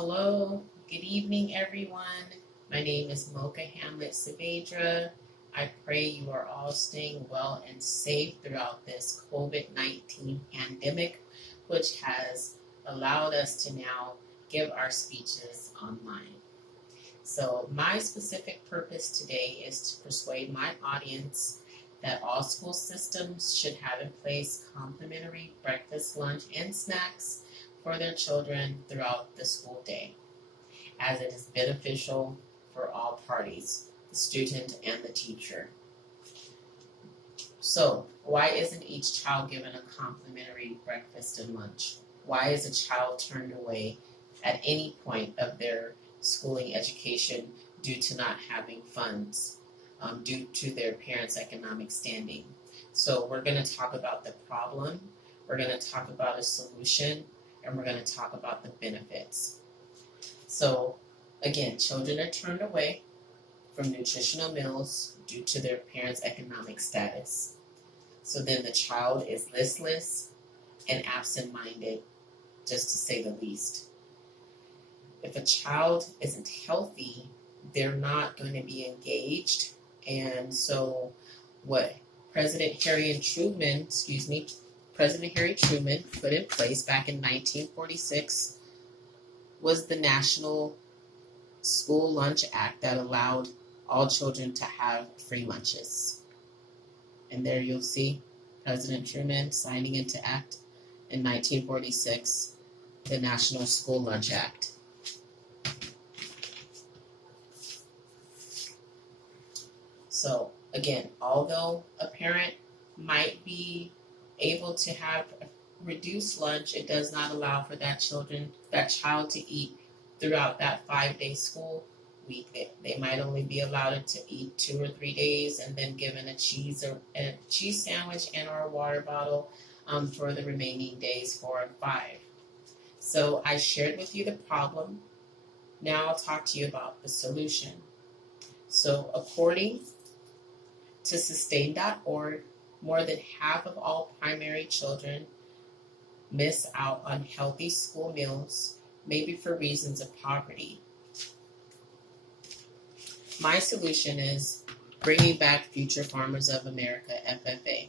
Hello, good evening, everyone. My name is Mocha Hamlet Saavedra. I pray you are all staying well and safe throughout this COVID-19 pandemic, which has allowed us to now give our speeches online. So, my specific purpose today is to persuade my audience that all school systems should have in place complimentary breakfast, lunch, and snacks for their children throughout the school day, as it is beneficial for all parties, the student and the teacher. So, why isn't each child given a complimentary breakfast and lunch? Why is a child turned away at any point of their schooling education due to not having funds, due to their parents' economic standing? So, we're going to talk about the problem, we're going to talk about a solution, and we're going to talk about the benefits. So, again, children are turned away from nutritional meals due to their parents' economic status. So then the child is listless and absent-minded, just to say the least. If a child isn't healthy, they're not going to be engaged. And so what President Harry Truman put in place back in 1946 was the National School Lunch Act that allowed all children to have free lunches. And there you'll see President Truman signing into act in 1946, the National School Lunch Act. So again, although a parent might be able to have reduced lunch, it does not allow for that child to eat throughout that 5-day school week. They might only be allowed to eat 2 or 3 days and then given a cheese sandwich and or a water bottle for the remaining days 4 and 5. So I shared with you the problem. Now I'll talk to you about the solution. So according to sustain.org, more than half of all primary children miss out on healthy school meals, maybe for reasons of poverty. My solution is bringing back Future Farmers of America, FFA.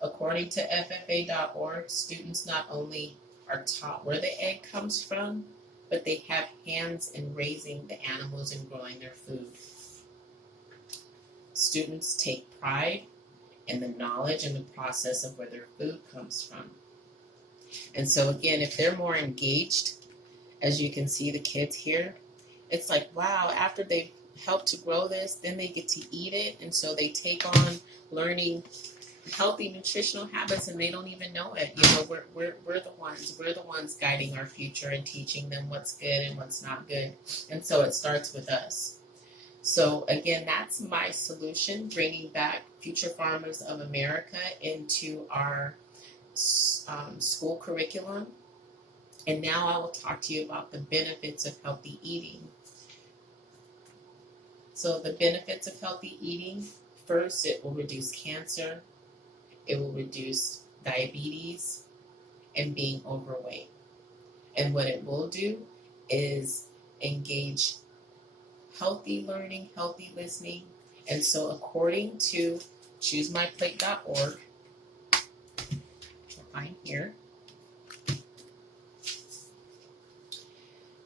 According to FFA.org, students not only are taught where the egg comes from, but they have hands in raising the animals and growing their food. Students take pride in the knowledge and the process of where their food comes from. And so again, if they're more engaged, as you can see the kids here, it's like, wow, after they've helped to grow this, then they get to eat it. And so they take on learning healthy nutritional habits and they don't even know it. You know, we're the ones guiding our future and teaching them what's good and what's not good. And so it starts with us. So again, that's my solution, bringing back Future Farmers of America into our school curriculum. And now I will talk to you about the benefits of healthy eating. So the benefits of healthy eating, first, it will reduce cancer, it will reduce diabetes, and being overweight. And what it will do is engage healthy learning, healthy listening. And so according to choosemyplate.org, you'll find here,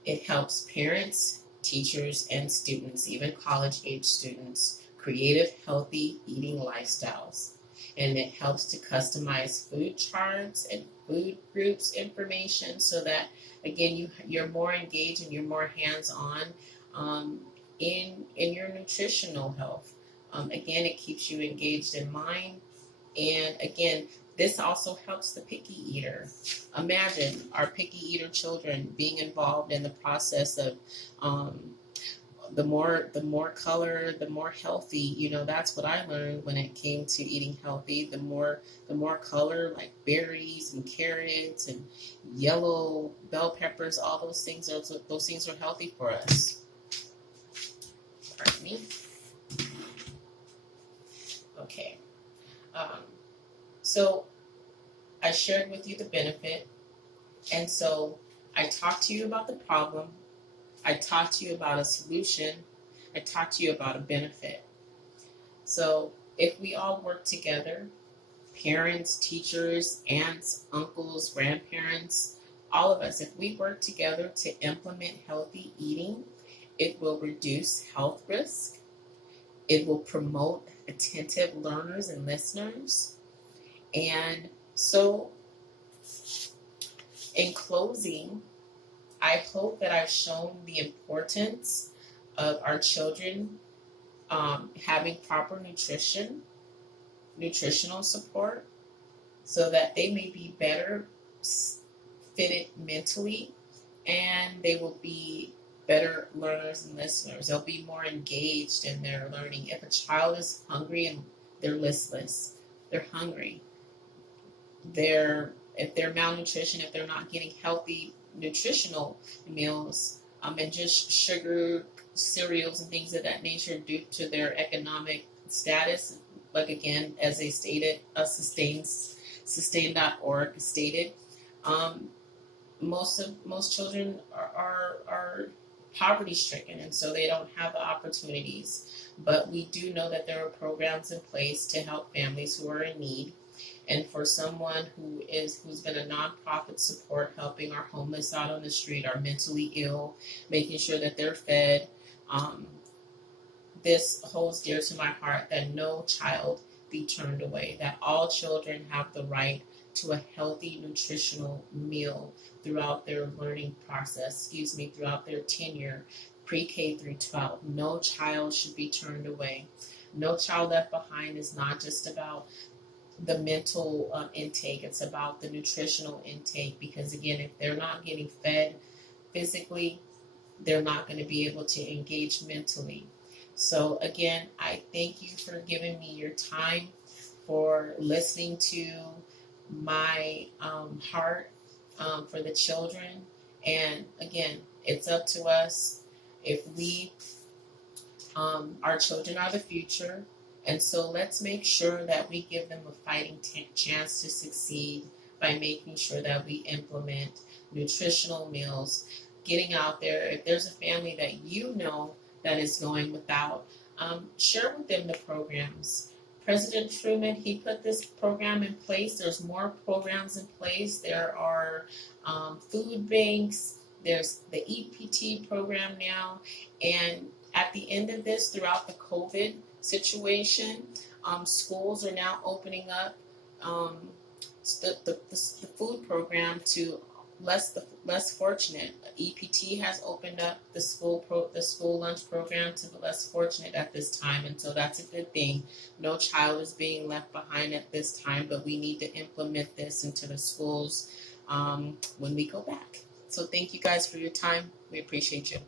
it helps parents, teachers, and students, even college-age students, creative, healthy eating lifestyles. And it helps to customize food charts and food groups information so that, again, you're more engaged and you're more hands-on in your nutritional health. Again, it keeps you engaged in mind. And again, this also helps the picky eater. Imagine our picky eater children being involved in the process of the more color, the more healthy. You know, that's what I learned when it came to eating healthy. The more color, like berries and carrots and yellow bell peppers, all those things are healthy for us. Pardon me. Okay. So I shared with you the benefit. And so I talked to you about the problem. I talked to you about a solution. I talked to you about a benefit. So if we all work together, parents, teachers, aunts, uncles, grandparents, all of us, if we work together to implement healthy eating, it will reduce health risk. It will promote attentive learners and listeners. And so, in closing, I hope that I've shown the importance of our children having proper nutritional support, so that they may be better fitted mentally, and they will be better learners and listeners. They'll be more engaged in their learning. If a child is hungry and they're listless, they're hungry, if they're malnutrition, if they're not getting healthy nutritional meals, and just sugar cereals and things of that nature due to their economic status, like again, as they stated, sustain.org stated, um, most children are poverty stricken, and so they don't have the opportunities. But we do know that there are programs in place to help families who are in need. And for someone who's been a nonprofit support, helping our homeless out on the street, our mentally ill, making sure that they're fed, this holds dear to my heart, that no child be turned away, that all children have the right to a healthy nutritional meal throughout their learning process, throughout their tenure, pre-K through 12. No child should be turned away. No Child Left Behind is not just about the mental intake, it's about the nutritional intake, because again, if they're not getting fed physically, they're not going to be able to engage mentally. So again, I thank you for giving me your time, for listening to my heart for the children. And again, it's up to us. If we, our children are the future, and so let's make sure that we give them a fighting chance to succeed by making sure that we implement nutritional meals, getting out there. If there's a family that you know that is going without, share with them the programs. President Truman, he put this program in place. There's more programs in place. There are food banks. There's the EPT program now. And at the end of this, throughout the COVID situation, schools are now opening up the food program to less fortunate. EPT has opened up the school lunch program to the less fortunate at this time, and so that's a good thing. No child is being left behind at this time, but we need to implement this into the schools when we go back. So thank you guys for your time. We appreciate you.